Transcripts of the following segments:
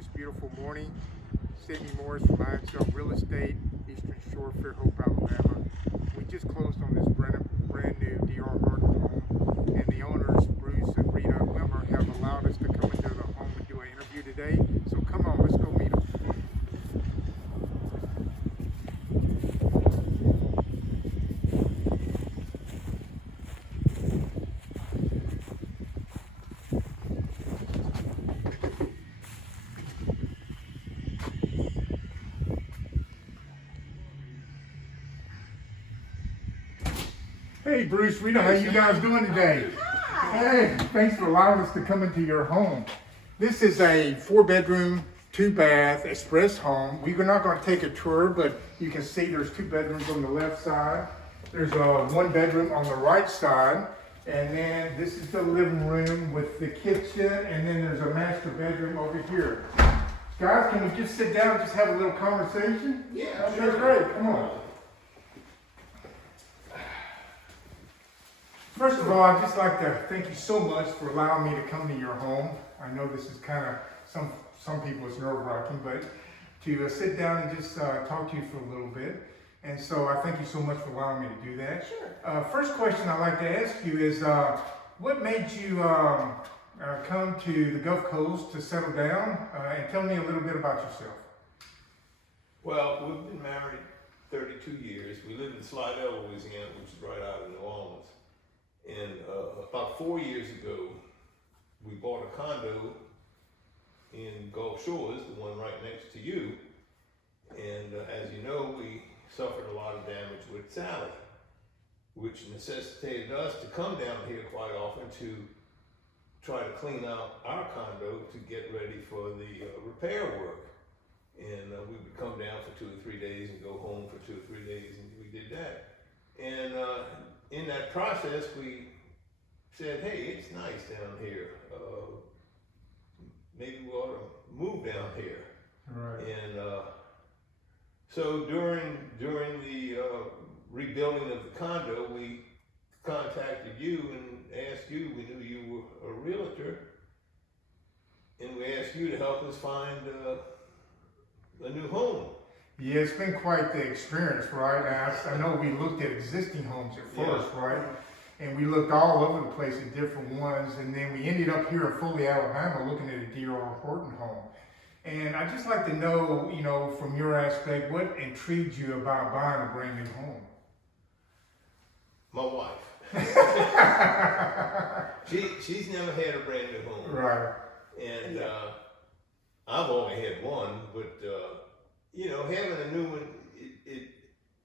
this beautiful morning. Sammy Morris from IXL Real Estate, Eastern Shore, Fairhope, Alabama. We just closed on this brand new DR Horton Home, and the owners, Bruce and Rita Wimmer, have allowed us to come into the home and do an interview today. So come on, let's go meet them. Hey Bruce, Rita, how you guys doing today? Hi. Hey, thanks for allowing us to come into your home. This is a 4-bedroom, 2-bath express home. We're not going to take a tour, but you can see there's 2 bedrooms on the left side. There's a 1 bedroom on the right side. And then this is the living room with the kitchen, and then there's a master bedroom over here. Guys, can we just sit down and just have a little conversation? Yeah, Sure. Great, come on. First of all, I'd just like to thank you so much for allowing me to come to your home. I know this is kind of, some people it's nerve-wracking, but to sit down and just talk to you for a little bit. And so I thank you so much for allowing me to do that. Sure. First question I'd like to ask you is, what made you come to the Gulf Coast to settle down? And tell me a little bit about yourself. Well, we've been married 32 years. We live in Slidell, Louisiana, which is right out of New Orleans. And about 4 years ago, we bought a condo in Gulf Shores, the one right next to you. And as you know, we suffered a lot of damage with Sally, which necessitated us to come down here quite often to try to clean out our condo to get ready for the repair work. And we would come down for 2 or 3 days and go home for 2 or 3 days, and we did that. And in that process, we said, hey, it's nice down here. Maybe we ought to move down here. Right. And so during the rebuilding of the condo, we contacted you and asked you, we knew you were a realtor, and we asked you to help us find a new home. Yeah, it's been quite the experience, right? I know we looked at existing homes at first, right? And we looked all over the place at different ones, and then we ended up here in Foley, Alabama, looking at a DR Horton Home. And I'd just like to know, from your aspect, what intrigued you about buying a brand new home? My wife. She's never had a brand new home. Right. And I've only had one, but having a new one, it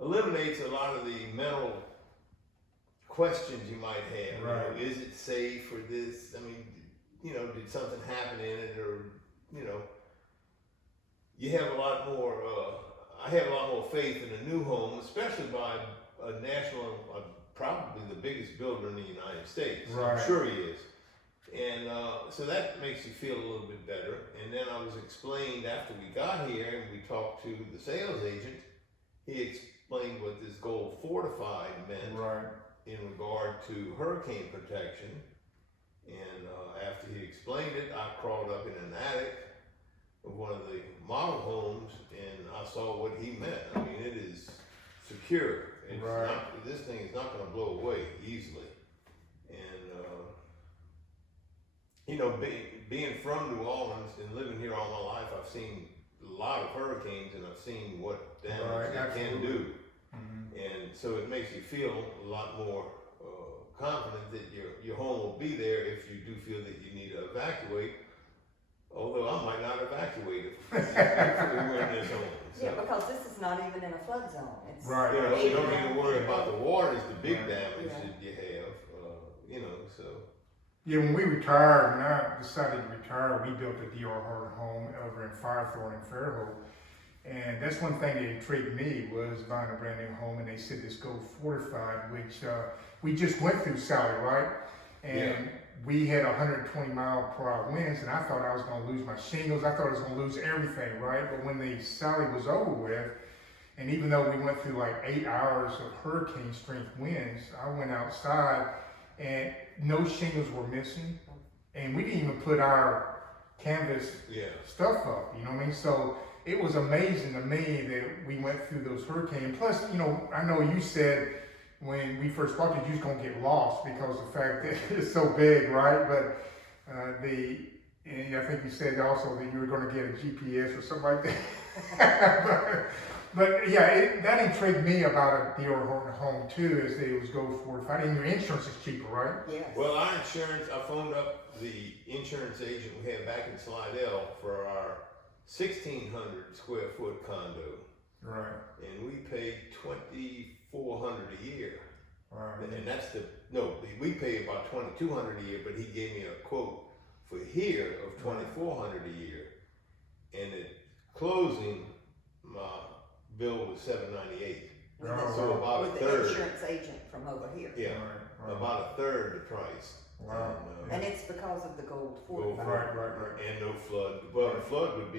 eliminates a lot of the mental questions you might have. Right. Is it safe for this? I mean, did something happen in it, or you have a lot more. I have a lot more faith in a new home, especially by a national, probably the biggest builder in the United States. Right. I'm sure he is. And so that makes you feel a little bit better. And then I was explained after we got here and we talked to the sales agent, he explained what this gold fortified meant. Right. In regard to hurricane protection. And after he explained it, I crawled up in an attic of one of the model homes and I saw what he meant. I mean, it is secure. It's right. This thing is not going to blow away easily. And being from New Orleans and living here all my life, I've seen a lot of hurricanes and I've seen what damage they can do. Mm-hmm. And so it makes you feel a lot more confident that your home will be there if you do feel that you need to evacuate. Although I might not evacuate if we were in this home. So, Yeah, because this is not even in a flood zone. It's Right. you don't need to worry about the water is the big Right. damage Yeah. that you have. So. Yeah, when we retired, when I decided to retire, we built a DR Horton Home over in Firethorn in Fairhope. And that's one thing that intrigued me was buying a brand new home, and they said this gold fortified, which we just went through Sally, right? And we had 120 mile per hour winds, and I thought I was going to lose my shingles. I thought I was going to lose everything, right? But when the Sally was over with, and even though we went through like 8 hours of hurricane strength winds, I went outside and no shingles were missing. And we didn't even put our canvas Yeah. stuff up, you know what I mean? So it was amazing to me that we went through those hurricanes. Plus, you know, I know you said when we first bought it, you was gonna get lost because of the fact that it's so big, right? But and I think you said also that you were gonna get a GPS or something like that. but yeah, that intrigued me about a DR Horton Home too, is that it was go for it. And your insurance is cheaper, right? Yes. Well, our insurance, I phoned up the insurance agent we had back in Slidell for our 1,600 square foot condo, Right. and we paid $2,400 a year. Right. And that's we pay about $2,200 a year, but he gave me a quote for here of $2,400 a year, and at closing, my bill was $798. With Oh, So about with a the third. insurance agent from over here. Yeah, Right. about a third the price. Wow. And it's because of the gold Gold fortified. Right. And no flood. Well, the flood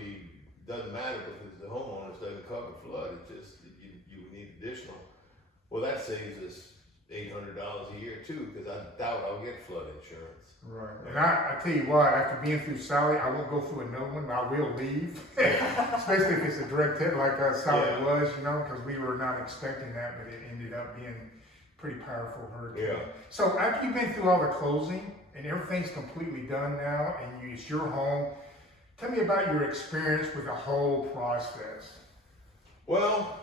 doesn't matter because the homeowners doesn't cover flood. It's just you need additional. Well, that saves us $800 a year too, because I doubt I'll get flood insurance. Right. And I tell you what, after being through Sally, I won't go through another one. I will leave, especially if it's a direct hit like Sally Yeah. was, you know, because we were not expecting that, but it ended up being pretty powerful hurricane. Yeah. So after you've been through all the closing and everything's completely done now, and it's your home, tell me about your experience with the whole process. Well,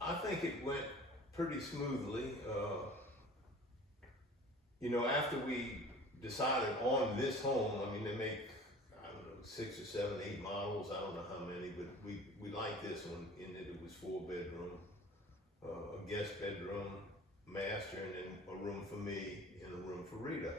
I think it went pretty smoothly. You know, after we decided on this home, I mean, they make, I don't know, 6 or 7, 8 models. I don't know how many, but we liked this one in that it was 4-bedroom, a guest bedroom, master, and then a room for me and a room for Rita.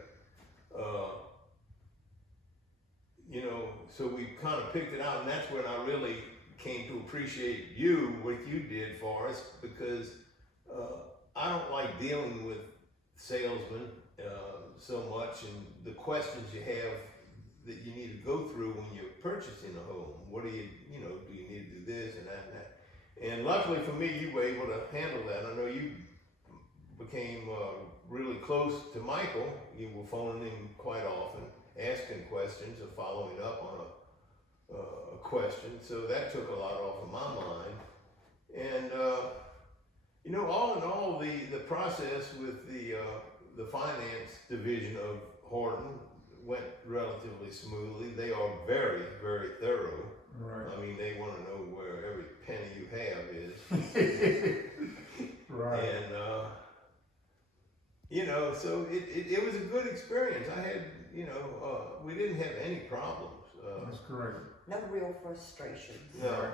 You know, so we kind of picked it out, and that's when I really came to appreciate what you did for us, because I don't like dealing with salesmen so much, and the questions you have that you need to go through when you're purchasing a home. What do you need to do this and that and that. And luckily for me, you were able to handle that. I know you became really close to Michael. You were phoning him quite often, asking questions or following up on a question. So that took a lot off of my mind. And you know, all in all, the process with the finance division of Horton went relatively smoothly. They are very, very thorough. Right. I mean, they want to know where every penny you have is. Right. And you know, so it was a good experience. I had, you know, we didn't have any problems. That's great. No real frustration. No,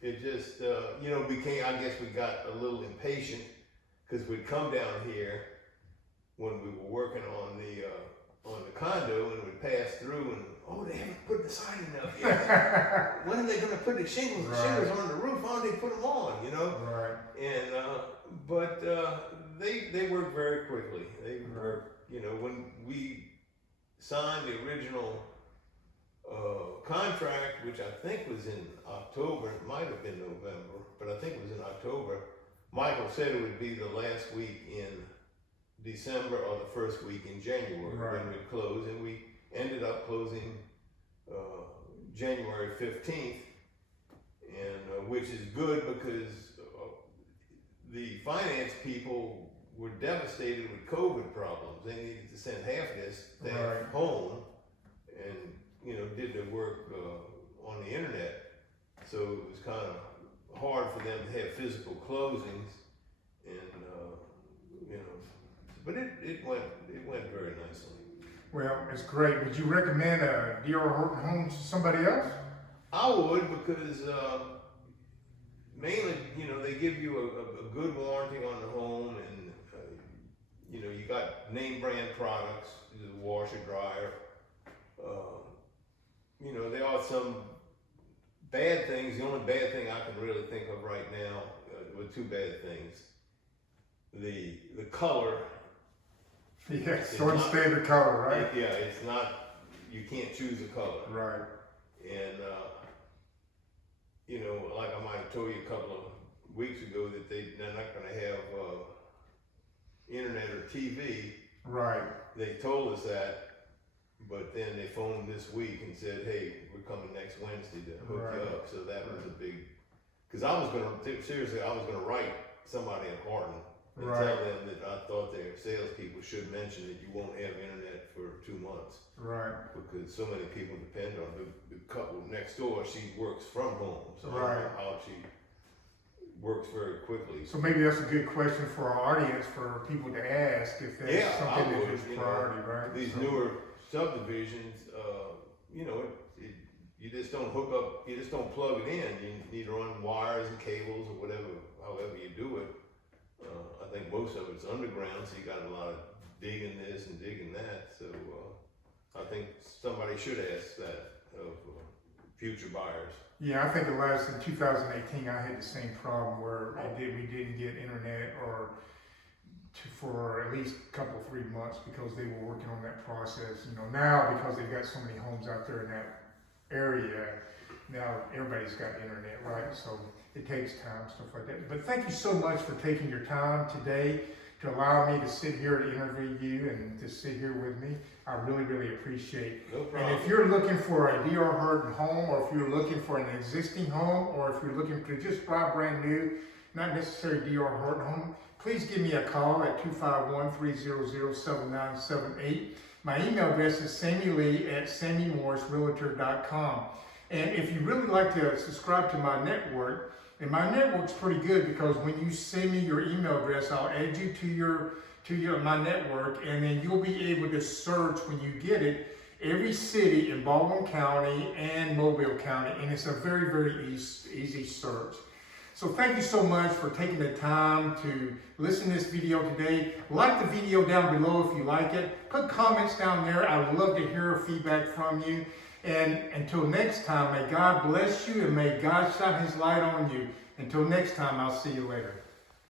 it just, you know, I guess we got a little impatient because we'd come down here when we were working on the condo, and we'd pass through and, oh, they haven't put the siding up yet. When are they going to put the shingles? Right. The shingles on the roof, how do they put them on, you know? Right. And, but they work very quickly. They work, you know, when we signed the original contract, which I think was in October, it might have been November, but I think it was in October. Michael said it would be the last week in December or the first week in January when we'd close, and we ended up closing January 15th, and which is good because the finance people were devastated with COVID problems. They needed to send half this staff home, and you know, did their work on the internet. So it was kind of hard for them to have physical closings, and you know, but it went very nicely. Well, it's great. Would you recommend a DR Horton Home to somebody else? I would, because mainly, you know, they give you a good warranty on the home, and you know, you got name brand products, the washer, dryer. You know, there are some bad things. The only bad thing I can really think of right now were 2 bad things. The color. Yes, one standard color, right? Yeah, it's not, you can't choose a color. Right. And, you know, like I might have told you a couple of weeks ago that they're not going to have internet or TV. Right. They told us that, but then they phoned this week and said, hey, we're coming next Wednesday to hook Right. you up. So that was a big, because I was gonna write somebody in Horton and Right. tell them that I thought their salespeople should mention that you won't have internet for 2 months. Right. Because so many people depend on the couple next door. She works from home, so I don't Right. know how she works very quickly. So maybe that's a good question for our audience, for people to ask if that's Yeah, I something that would, is you know, priority, right? These So- newer subdivisions, you know, you just don't hook up, you just don't plug it in. You need to run wires and cables or whatever, however you do it. I think most of it's underground, so you got a lot of digging this and digging that. So I think somebody should ask that of future buyers. Yeah, I think in 2018, I had the same problem where we didn't get internet for at least a couple, 3 months because they were working on that process. You know, now because they've got so many homes out there in that area, now everybody's got internet, right? So it takes time, stuff like that. But thank you so much for taking your time today to allow me to sit here and interview you and to sit here with me. I really, really appreciate it. No problem. And if you're looking for a DR Horton home, or if you're looking for an existing home, or if you're looking to just buy brand new, not necessarily DR Horton home, please give me a call at 251-300-7978. My email address is sammylee@sammymorrisrealtor.com. And if you really like to subscribe to my network, and my network's pretty good because when you send me your email address, I'll add you to my network, and then you'll be able to search when you get it every city in Baldwin County and Mobile County, and it's a very, very easy search. So thank you so much for taking the time to listen to this video today. Like the video down below if you like it. Put comments down there. I would love to hear feedback from you. And until next time, may God bless you and may God shine his light on you. Until next time, I'll see you later.